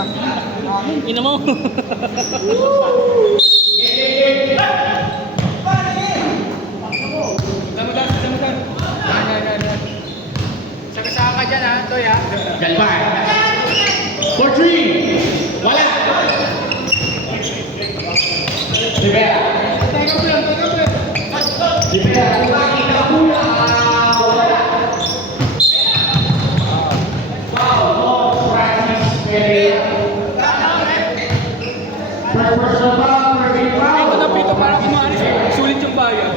Ina mo. Damudan. Saka ka dyan ha, Toy ha. Galvan. For 3. Wala. Rivera. Rivera. Lagi na pula. Wala. Foul. No practice. Personal foul. Perfect foul. Ito na pito para kumaris. Sulit yung bayan.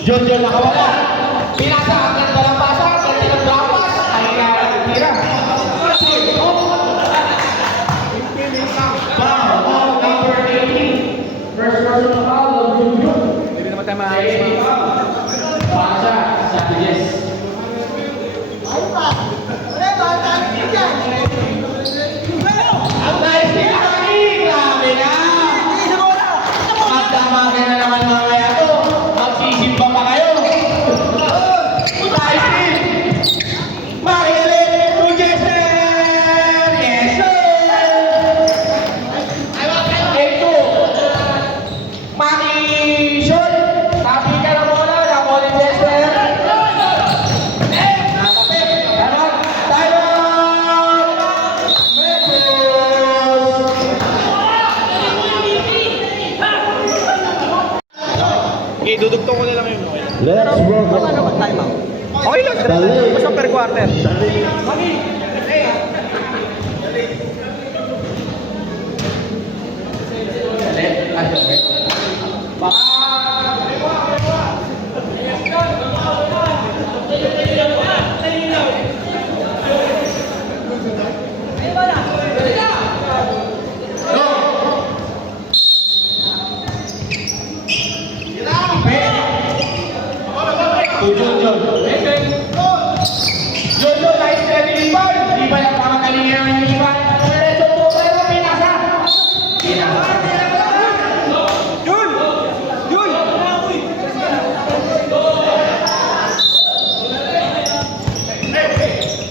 Junjun nakawala. Pinasa ang ganda ng pasa. Ganda ng lapas. Ay tira. Foul on number 18. First personal foul of Junjun. Hindi naman tayo maayos. Pasa sa yes. Ang nice ni Kaki. Grabe na. Magdamagan na naman mamaya to. Magsisimba pa kayo. Nice team. Makialit to Jester. Yes sir. Ito. Maki-shot. Tapi ka na muna. Nako ni Jester. Nakapit. Ganon. Tayo. Okay, dudugtong ko na lang yun. Let's work on. Ano ba time out? Okay lang, basta per quarter. Jojo, nice ready rebound. Di ba yung pamagalingan ng rebound? Diretso po pero pinasa. Pinasa. Yun!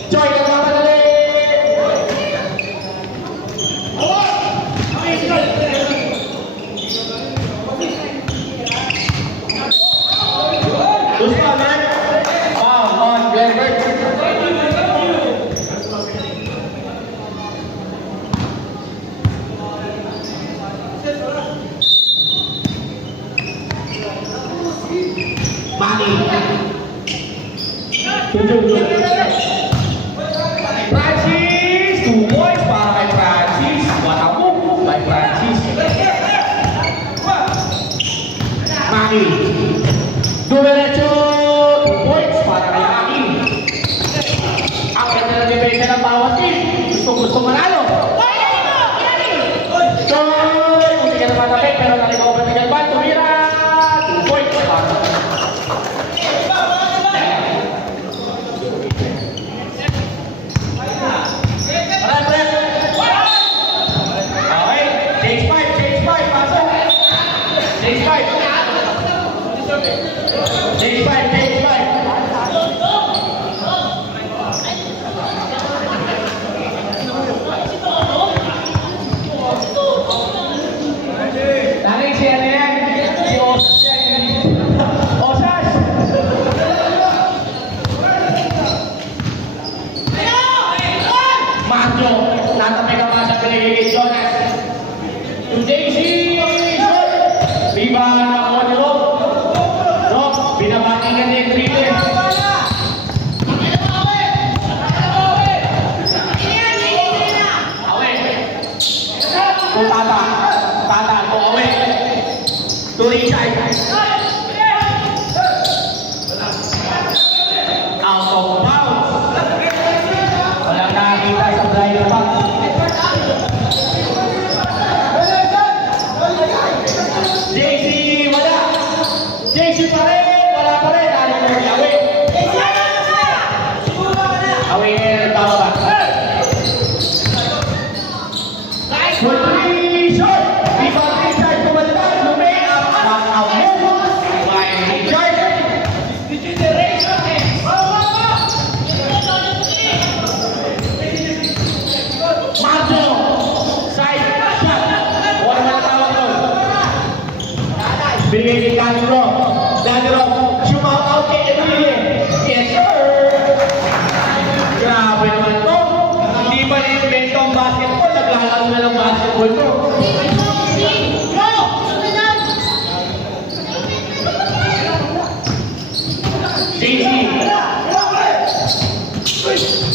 Joy, nagmamadali. Usman, man. Foul on Glenberg. Mani. Francis, 2 points para kay Francis. Matabok kay Francis. Mani. Dumiretso, 2 points para kay Mani. Ang ganda ng depensa ng bawat team. Gusto manalo. So, hindi ka na matapit pero naligaw pa ni Galvan. Tumira, 2 points para Take five. Dali si ano yan? Si Osas yan. Osas! Manjo, natapay ka mga sa pinigigit Jonas. To JC! Rebound ako ni Rob. Rob, binabati ka niya yung dribble. Awe. To Tata. Tata, to Awe. To Richard. Out of bounds. Walang nakakita sa driver pa. JC, wala. JC Full mo.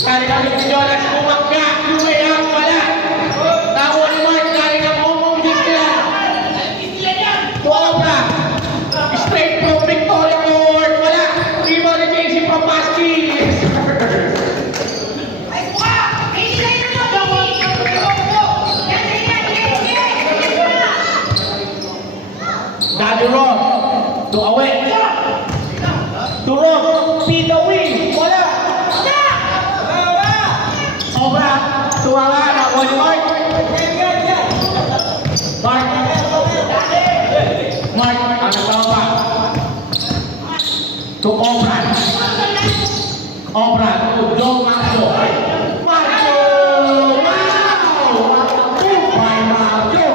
Kali kami si Jonas bumangga, lumiyang wala. Tawa ni Mark, kali ka ngomong dito. Tuwabra. Straight from Victoria Court, wala. Lima ni JC Papaski. Daddy Rob, to away. To Rob, Pita Wing, wala. Sobra, tuwala na, one Mark. Mark. Mark, ano ba? To Obran. Obran, to Joe Marco. Marco! Wow! By Marco.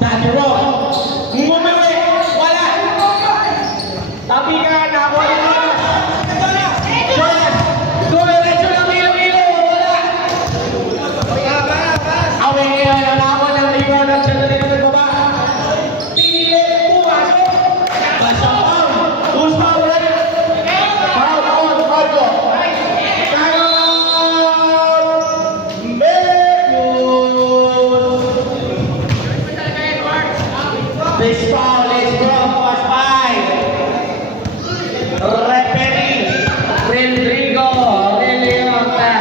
Daddy Rob, ngumawi, wala. Tapi ka, nakuha ni Jonas. Jonas, dumiretso ng ilo-ilo, wala. Away ngayon, nanakuha ng rebound at siya na rin ang baba. Pinili, pumasok. Basta foul. Who's foul, right? Foul on, Marco. This foul is from was 5. Referee Rodrigo Reliota.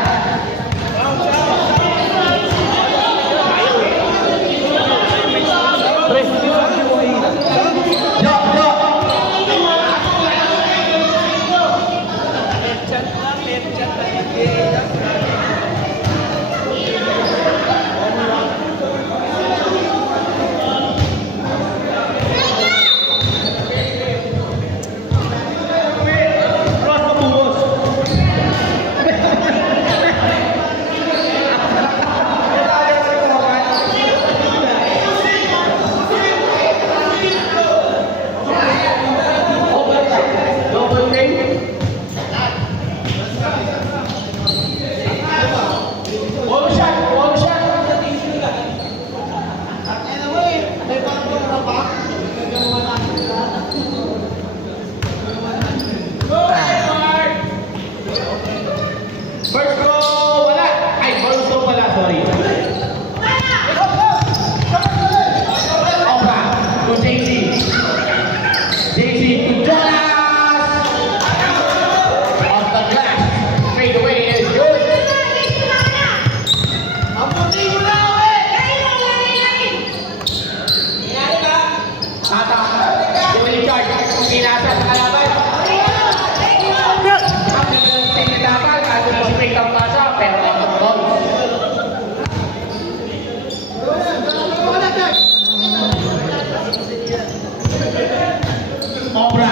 Double team. One shot, one shot. First go, wala. Ay, first go pala, sorry. Obra, to JC. JC to Jonas. Off the glass. Straight away is good. Tata, yung charge, pinasa sa kalaban. Ang tinitapan, kahit mo straight ang pasa, pero ang ball. Obra.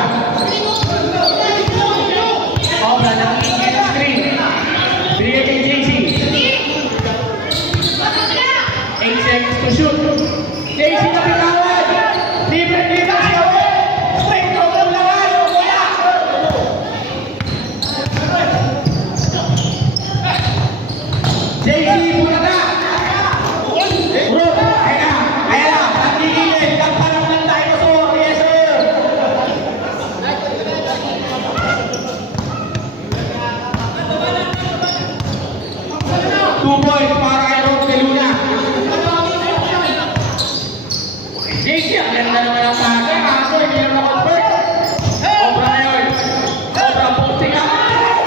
Obra, nakikita ng screen. Binigay kay JC. 8 seconds to shoot. JC na pinawad. Libre siya. Straight from the line. Wala. JC, pula na. Bro, ayan na. Nagigilid. Nagparang ng dinosaur. Yes, sir. Two points para kay Rob de Luna. JC, ang ganda naman ang pake. Kaso, hindi naman convert. Obra na yun. Obra, posting up.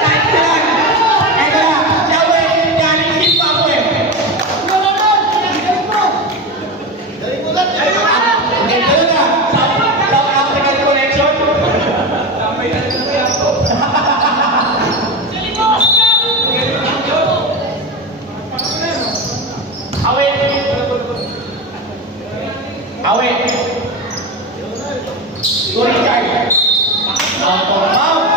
Nice lang. Eka, Yahweh, galing Zimbabwe. Ang ganda na. South African connection. Away. Away. Sorry, guys. Out of bounds.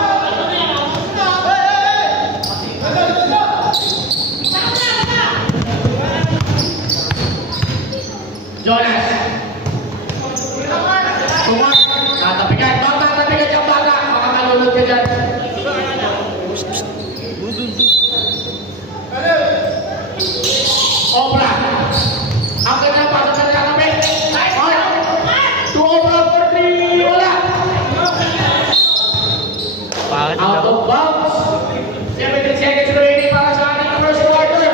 Jonas. Kumar. Tatapikan. Baka tatapikan yung bata. Baka malulog ka dyan. Obra. Ang ganda pa sa katabi. To Obra for 3. Wala. Bakit Out of bounds. 17 seconds remaining para sa ating first quarter.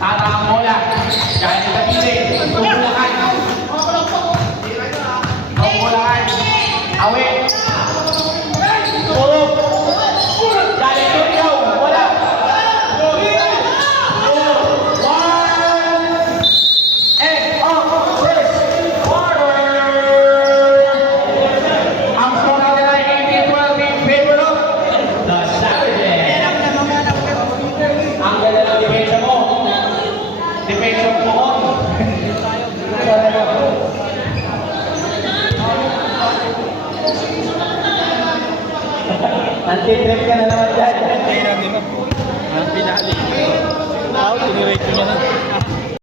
Tara ang bola. Dahil sa tagili. Tumulakan. Tumulakan. Awit. Tulog. Dahil sa ikaw. Wala. 1. End of first quarter. Ang score natin ay 18-12 in favor of the Savages. Ang ganda ng depensa mo. Depensa mo ko. Anti-trip ka na naman dyan. Ang pinali. Out, tinirate ko niya na.